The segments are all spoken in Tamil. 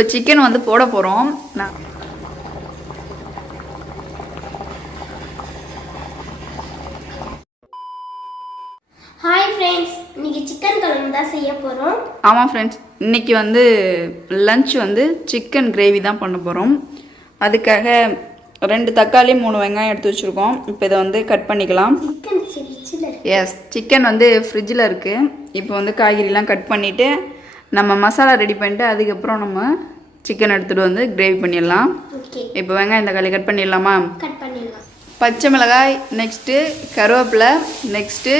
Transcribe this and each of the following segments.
இப்போ சிக்கன் வந்து போட போகிறோம். ஹாய் ஃப்ரெண்ட்ஸ், இன்னைக்கு சிக்கன் குழம்பு தான் செய்ய போகிறோம். ஆமாம் ஃப்ரெண்ட்ஸ், இன்னைக்கு வந்து லஞ்ச் வந்து சிக்கன் கிரேவி தான் பண்ண போகிறோம். அதுக்காக 2 தக்காளி 3 வெங்காயம் எடுத்து வச்சுருக்கோம். இப்போ இதை வந்து கட் பண்ணிக்கலாம். எஸ், சிக்கன் வந்து ஃப்ரிட்ஜில் இருக்குது. இப்போ வந்து காய்கறிலாம் கட் பண்ணிவிட்டு நம்ம மசாலா ரெடி பண்ணிட்டு அதுக்கப்புறம் நம்ம சிக்கன் எடுத்துகிட்டு வந்து கிரேவி பண்ணிடலாம். இப்போ வெங்காயம் தக்காளி கட் பண்ணிடலாமா? பச்சை மிளகாய், நெக்ஸ்ட்டு கருவேப்பிலை, நெக்ஸ்ட்டு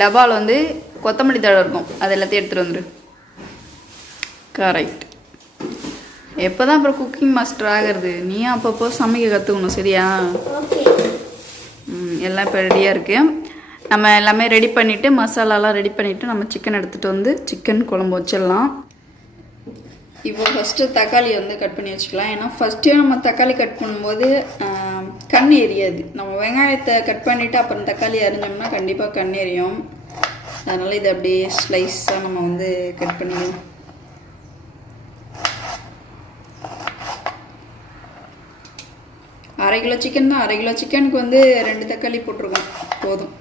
டபால் வந்து கொத்தமல்லி தழை இருக்கும், அது எல்லாத்தையும் எடுத்துகிட்டு வந்துடு. கரெக்ட். எப்போ தான் அப்புறம் குக்கிங் மாஸ்டர் ஆகிறது? நீ அப்பப்போ சமைக்க கற்றுக்கணும், சரியா? எல்லாம் இப்போ ரெடியாக இருக்குது. நம்ம எல்லாமே ரெடி பண்ணிவிட்டு மசாலாலாம் ரெடி பண்ணிவிட்டு நம்ம சிக்கன் எடுத்துகிட்டு வந்து சிக்கன் குழம்பு வச்சிடலாம். இப்போ ஃபஸ்ட்டு தக்காளி வந்து கட் பண்ணி வச்சுக்கலாம். ஏன்னா ஃபஸ்ட்டே நம்ம தக்காளி கட் பண்ணும்போது கண் எரியாது. நம்ம வெங்காயத்தை கட் பண்ணிவிட்டு அப்புறம் தக்காளி அரிஞ்சோம்னா கண்டிப்பாக கண் எரியும். அதனால் இதை அப்படியே ஸ்லைஸாக நம்ம வந்து கட் பண்ணிக்கலாம். அரை கிலோ சிக்கன் தான். 1/2 கிலோ சிக்கனுக்கு வந்து 2 தக்காளி போட்டிருக்கோம், போதும்.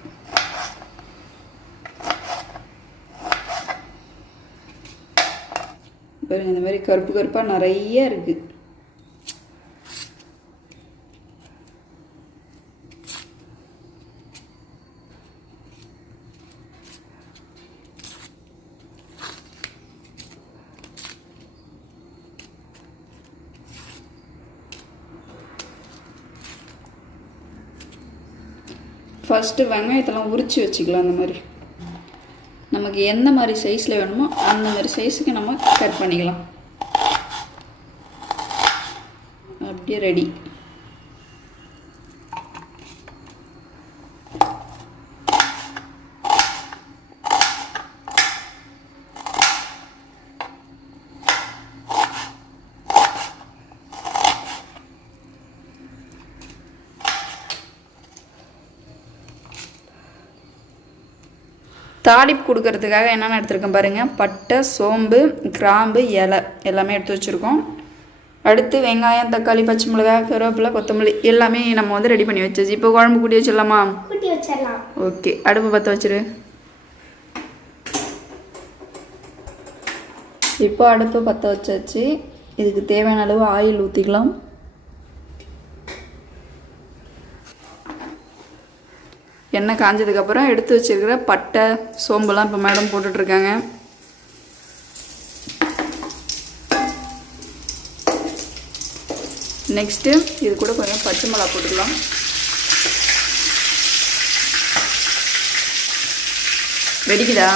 பாருங்க, இந்த மாதிரி கருப்பு கருப்பாக நிறைய இருக்குது. ஃபஸ்ட்டு வெங்காயத்தெல்லாம் உரித்து வச்சுக்கலாம். அந்த மாதிரி நமக்கு எந்த மாதிரி சைஸில் வேணுமோ அந்த மாதிரி சைஸுக்கு நம்ம கட் பண்ணிக்கலாம். அப்படியே ரெடி. தாளிப்பு கொடுக்கறதுக்காக என்னென்ன எடுத்துருக்கேன் பாருங்கள். பட்டை, சோம்பு, கிராம்பு, இலை எல்லாமே எடுத்து வச்சுருக்கோம். அடுத்து வெங்காயம், தக்காளி, பச்சை மிளகாய், கருவேப்பிலை, கொத்தமல்லி எல்லாமே நம்ம வந்து ரெடி பண்ணி வச்சாச்சு. இப்போ குழம்பு கூட்டி வச்சிடலாமா? ஓகே, அடுப்பு பற்ற வச்சிரு. இப்போ அடுப்பு பற்ற வச்சாச்சு. இதுக்கு தேவையான அளவு ஆயில் ஊற்றிக்கலாம். எண்ணெய் காஞ்சதுக்கப்புறம் எடுத்து வச்சுருக்கிற பட்டை, சோம்புலாம் இப்போ மேடம் போட்டுட்ருக்காங்க. நெக்ஸ்ட்டு இது கூட கொஞ்சம் பச்சை மிளகா போட்டுக்கலாம். வெடிக்குதா?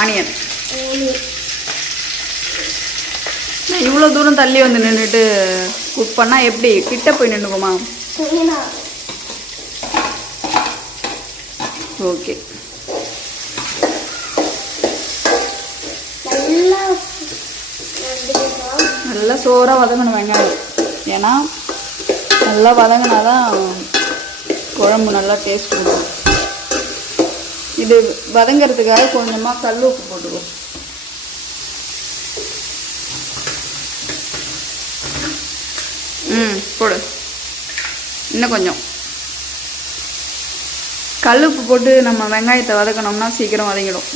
ஆனியன். இவ்வளோ தூரம் தள்ளி வந்து நின்றுட்டு குக் பண்ணால் எப்படி? கிட்ட போய் நின்றுக்குமா? ஓகே, நல்லா சோறாக வதங்கணும் வெங்காயம். ஏன்னா நல்லா வதங்கினாதான் குழம்பு நல்லா டேஸ்ட் கொடுக்கும். இது வதங்கிறதுக்காக கொஞ்சமாக கல் உப்பு போட்டுக்கும். போடு. இன்னும் கொஞ்சம் கல் உப்பு போட்டு நம்ம வெங்காயத்தை வதக்கணும்னா சீக்கிரம் வதங்கிடும்.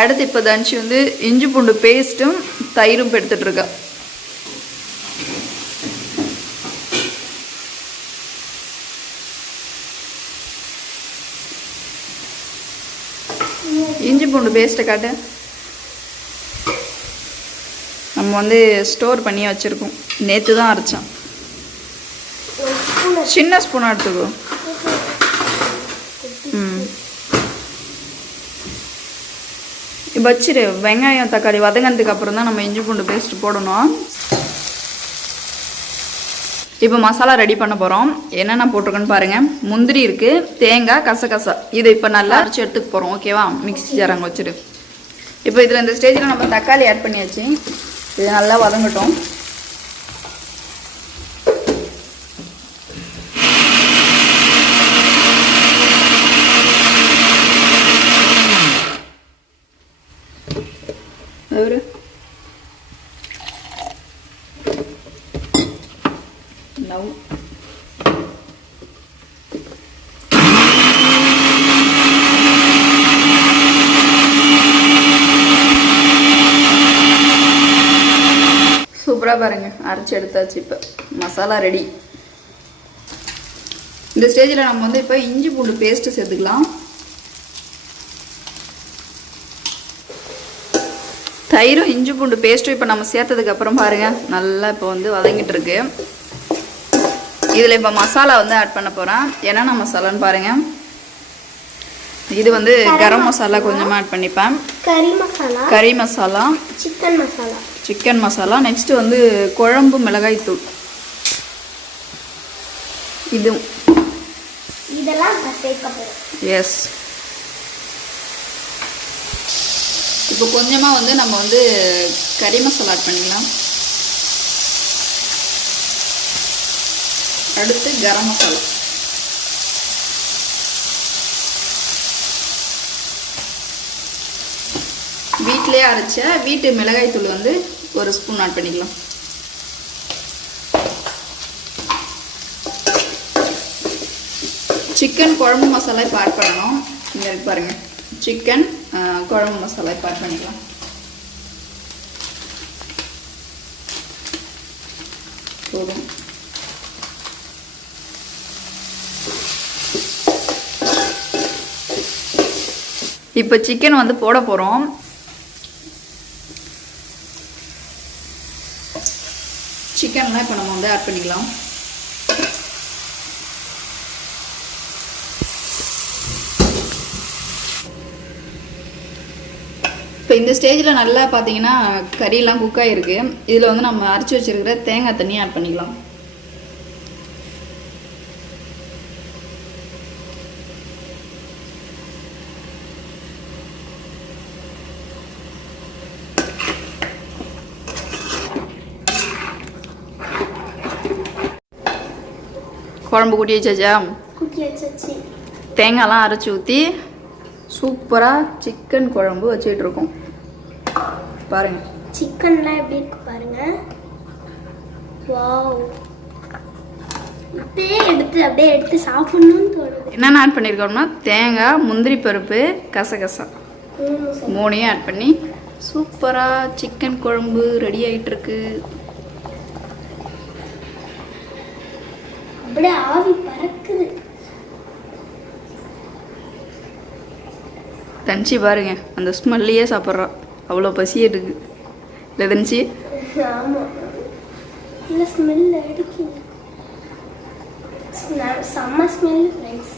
அடுத்து இப்போ தனிச்சு வந்து இஞ்சி பூண்டு பேஸ்ட்டும் தயிரும் எடுத்துட்ருக்கா. இஞ்சி பூண்டு பேஸ்ட்டை காட்டு. நம்ம வந்து ஸ்டோர் பண்ணி வச்சுருக்கோம், நேற்று தான் அரைச்சோம். சின்ன ஸ்பூனாக எடுத்துக்கோ. வச்சிரு. வெங்காயம் தக்காளி வதங்கினதுக்கு அப்புறம் தான் நம்ம இஞ்சி பூண்டு பேஸ்ட் போடணும். இப்போ மசாலா ரெடி பண்ண போகிறோம். என்னென்ன போட்டிருக்கோன்னு பாருங்கள். முந்திரி இருக்குது, தேங்காய், கசகசா. இதை இப்போ நல்லா அரைச்சி எடுத்துக்க போகிறோம். ஓகேவா? மிக்ஸி ஜாராங்க வச்சுரு. இப்போ இதில் இந்த ஸ்டேஜில் நம்ம தக்காளி ஆட் பண்ணியாச்சு. இது நல்லா வதங்கட்டும். சூப்பராக பாருங்க அரைச்சி எடுத்தாச்சு. இப்போ மசாலா ரெடி. இந்த ஸ்டேஜில் நம்ம வந்து இப்போ இஞ்சி பூண்டு பேஸ்ட்டு சேர்த்துக்கலாம். தயிரும் இஞ்சி பூண்டு பேஸ்ட்டும் இப்போ நம்ம சேர்த்ததுக்கப்புறம் பாருங்கள் நல்லா இப்போ வந்து வதங்கிட்டு இருக்கு. இதில் இப்போ மசாலா வந்து ஆட் பண்ண போகிறேன். என்னென்ன மசாலான்னு பாருங்கள். இது வந்து கரம் மசாலா கொஞ்சமாக ஆட் பண்ணிப்பேன். கறி மசாலா, சிக்கன் மசாலா, நெக்ஸ்ட்டு வந்து குழம்பு மிளகாய் தூள். இதெல்லாம் சேர்க்க போகிறோம். எஸ். இப்போ கொஞ்சமாக வந்து நம்ம வந்து கறி மசாலா ஆட் பண்ணிக்கலாம். அடுத்து கரம் மசாலா. வீட்டிலே அரைச்ச வீட்டு மிளகாய் தூள் வந்து 1 ஸ்பூன் ஆட் பண்ணிக்கலாம். சிக்கன் குழம்பு மசாலா இப்போ ஆட் பண்ணணும். இங்கே இருக்கு பாருங்க, சிக்கன் குழம்பு மசாலா இப்போ ஆட் பண்ணிக்கலாம். போதும். இப்போ சிக்கன் வந்து போட போகிறோம். சிக்கன்லாம் இப்போ நம்ம வந்து ஆட் பண்ணிக்கலாம். இப்போ இந்த ஸ்டேஜில் நல்லா பார்த்தீங்கன்னா கறியெல்லாம் குக் ஆகிருக்கு. இதில் வந்து நம்ம அரைச்சி வச்சிருக்கிற தேங்காய் தண்ணி ஆட் பண்ணிக்கலாம். குழம்பு கூட்டி வச்சாச்சா? தேங்காய்லாம் அரைச்சி ஊற்றி சூப்பராக சிக்கன் குழம்பு வச்சுட்டு இருக்கோம். பாருங்க சிக்கன்லாம் எப்படி இருக்கு பாருங்க. வாவ், இப்பயே அப்படியே எடுத்து சாப்பிடணும்னு தோணுது. என்னென்ன ஆட் பண்ணியிருக்கோம்னா தேங்காய், முந்திரி பருப்பு, கசகசா 3 ஆட் பண்ணி சூப்பராக சிக்கன் குழம்பு ரெடி ஆகிட்டு இருக்கு. அப்படியே ஆவி பறக்குது. தனிச்சு பாருங்க, அந்த ஸ்மெல்லையே சாப்பிட்றோம். அவ்வளோ பசி எடுக்கு இல்லை தனிச்சு? ஆமாம், இல்லை ஸ்மெல் அடிக்குது. செம்ம ஸ்மெல் ஃப்ரெண்ட்ஸ்.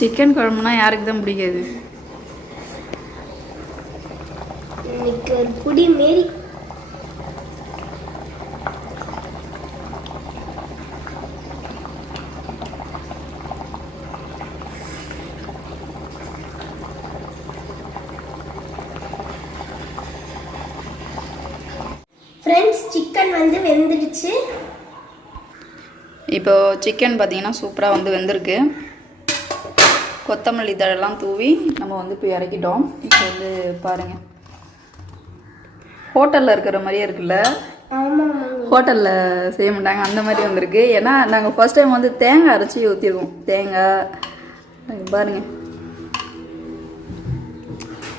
சிக்கன் குழம்புனா யாருக்கு தான் பிடிக்காது? இன்னைக்கு ஒரு புடி மாரி. ஃப்ரெண்ட்ஸ், சிக்கன் வந்து வெந்துடுச்சு. இப்போ சிக்கன் பார்த்தீங்கன்னா சூப்பராக வந்து வெந்திருக்கு. கொத்தமல்லி தழெல்லாம் தூவி நம்ம வந்து இப்போ இறக்கிட்டோம். இப்போ வந்து பாருங்கள், ஹோட்டலில் இருக்கிற மாதிரியே இருக்குல்ல? ஆமாம், ஹோட்டலில் செய்ய மாட்டாங்க அந்த மாதிரி வந்திருக்கு. ஏன்னா நாங்கள் ஃபர்ஸ்ட் டைம் வந்து தேங்காய் அரைச்சி ஊற்றிருக்கோம். தேங்காய் பாருங்கள்,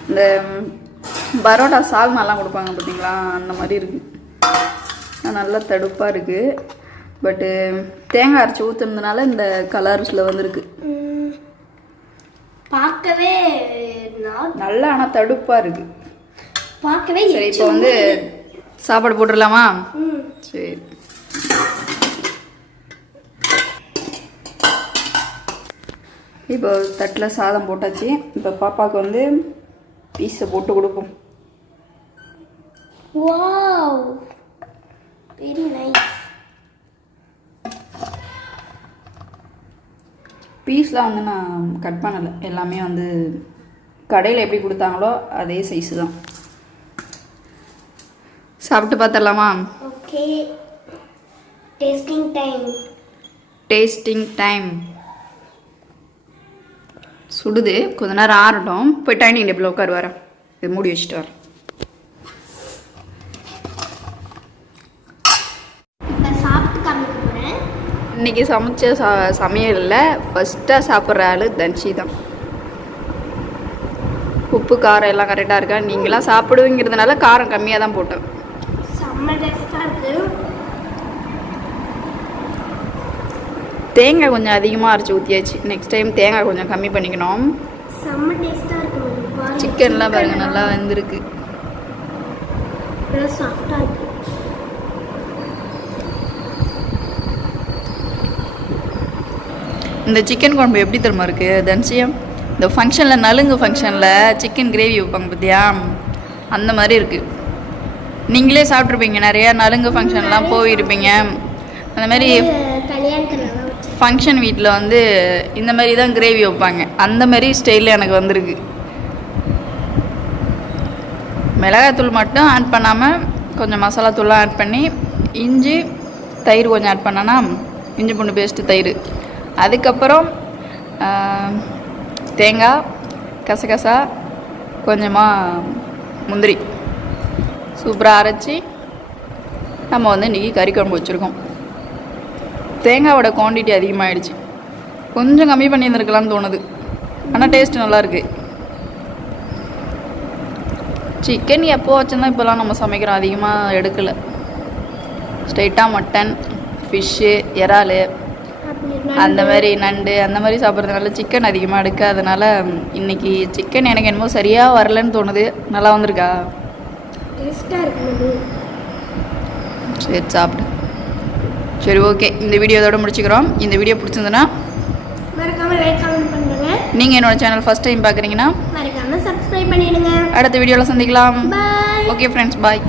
இந்த பரோட்டா சால்னாலாம் கொடுப்பாங்க பார்த்தீங்களா, அந்த மாதிரி இருக்குது. நல்லா தடுப்பாக இருக்குது. பட்டு தேங்காய் அரைச்சி ஊற்றுனதுனால இந்த கலர்ஸில் வந்துருக்கு. பார்க்கவே நல்லா ஆனால் தடுப்பாக இருக்குது. பார்க்கவே. சரி, இப்போ வந்து சாப்பாடு போட்டுடலாமா? சரி. இப்போ தட்டில் சாதம் போட்டாச்சு. இப்போ பாப்பாவுக்கு வந்து பீஸை போட்டு கொடுப்போம். Wow, very nice. பீஸ்லாம் வந்து நான் கட் பண்ணலை. எல்லாமே வந்து கடையில் எப்படி கொடுத்தாங்களோ அதே சைஸு தான். சாப்பிட்டு பார்த்துடலாமா? Okay, tasting time. Tasting time. சுடுது, கொஞ்ச நேரம் ஆறட்டும். போய் டைனிங் டேபிள் உட்காரு, வரேன். இது மூடி வச்சுட்டு வரேன். இன்றைக்கி சமைச்ச சமையலில் ஃபஸ்ட்டாக சாப்பிட்ற ஆள் தன்ஷி தான். உப்பு காரம் எல்லாம் கரெக்டாக இருக்கா? நீங்களாம் சாப்பிடுவீங்கிறதுனால காரம் கம்மியாக தான் போட்டேன். செம்ம டேஸ்ட். சாஃப்டாக இருக்கு. தேங்காய் கொஞ்சம் அதிகமாக அரைச்சி ஊற்றியாச்சு. நெக்ஸ்ட் டைம் தேங்காய் கொஞ்சம் கம்மி பண்ணிக்கணும். செம்ம டேஸ்ட்டாக இருக்கு. சிக்கன்லாம் பாருங்க நல்லா வெந்திருக்கு. நல்லா சாஃப்டாக இருக்கு. இந்த சிக்கன் குழம்பு எப்படி தெரியுமா இருக்குது தன்சியம்? இந்த ஃபங்க்ஷனில் நலுங்கு ஃபங்க்ஷனில் சிக்கன் கிரேவி வைப்பாங்க பார்த்தியா, அந்த மாதிரி இருக்குது. நீங்களே சாப்பிட்ருப்பீங்க, நிறையா நலுங்கு ஃபங்க்ஷன்லாம் போயிருப்பீங்க. அந்த மாதிரி கல்யாணத்தில் ஃபங்க்ஷன் வீட்டில் வந்து இந்த மாதிரி தான் கிரேவி வைப்பாங்க. அந்த மாதிரி ஸ்டைலில் எனக்கு வந்திருக்கு. மிளகாத்தூள் மட்டும் ஆட் பண்ணாமல் கொஞ்சம் மசாலாத்தூள்லாம் ஆட் பண்ணி இஞ்சி தயிர் கொஞ்சம் ஆட் பண்ணனா, இஞ்சி பூண்டு பேஸ்ட்டு தயிர், அதுக்கப்புறம் தேங்காய், கசகசா, கொஞ்சமாக முந்திரி சூப்பராக அரைச்சி நம்ம வந்து இன்றைக்கி கறி குழம்பு வச்சுருக்கோம். தேங்காயோட குவான்டிட்டி அதிகமாகிடுச்சு, கொஞ்சம் கம்மி பண்ணியிருந்துருக்கலாம்னு தோணுது. ஆனால் டேஸ்ட் நல்லாயிருக்கு. சிக்கன் எப்போ வச்சுருந்தா இப்போலாம் நம்ம சமைக்கிறோம், அதிகமாக எடுக்கலை. ஸ்ட்ரைட்டாக மட்டன், ஃபிஷ்ஷு, இறால், அந்த மாதிரி நண்டு அந்த மாதிரி சாப்பிட்றதுனால சிக்கன் அதிகமாக எடுக்காதனால இன்றைக்கி சிக்கன் எனக்கு என்னமோ சரியாக வரலன்னு தோணுது. நல்லா வந்திருக்கா? டேஸ்ட்டாக இருக்கு. சரி சாப்பிடு. சரி ஓகே, இந்த வீடியோ இதோட முடிச்சுக்கிறோம். இந்த வீடியோ பிடிச்சிருந்துன்னா மறக்காம லைக் கமெண்ட் பண்ணுங்க. நீங்கள் என்னோட சேனல் ஃபஸ்ட் டைம் பார்க்குறீங்கன்னா மறக்காம சப்ஸ்கிரைப் பண்ணிடுங்க. அடுத்த வீடியோவில் சந்திக்கலாம். பாய். ஓகே ஃப்ரெண்ட்ஸ், பாய்.